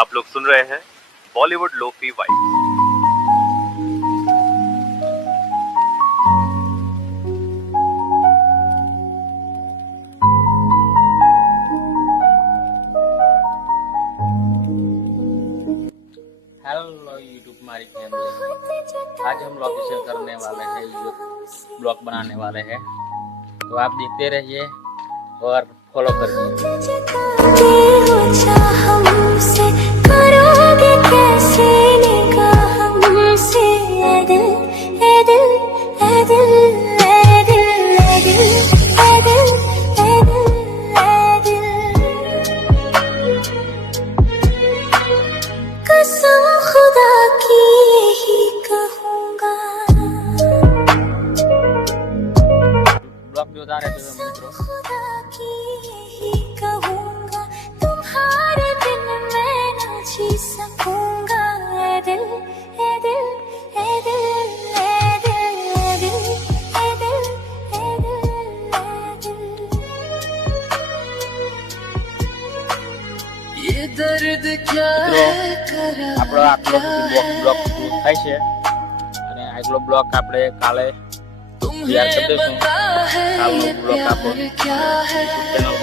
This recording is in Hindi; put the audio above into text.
आप लोग सुन रहे हैं Bollywood lofi vibe. Hello YouTube हमारी फैमिली, आज हम लोकेशन करने वाले हैं, ब्लॉग बनाने वाले हैं, तो आप देखते रहिए और फॉलो करिए। ब्लॉग जो रहे थे मित्रों, तुम्हारे बिन मैं ना जी सकूंगा, ए दिल ए दिल ए दिल ए दिल ए दिल ए दिल ए दिल ये दर्द क्या है करा આપણો આટલો બ્લોગ પૂરો થાય છે અને આગલો બ્લોગ આપણે કાલે તૈયાર કરી દઈશું. કાલનો બ્લોગ આપણો ચેનલ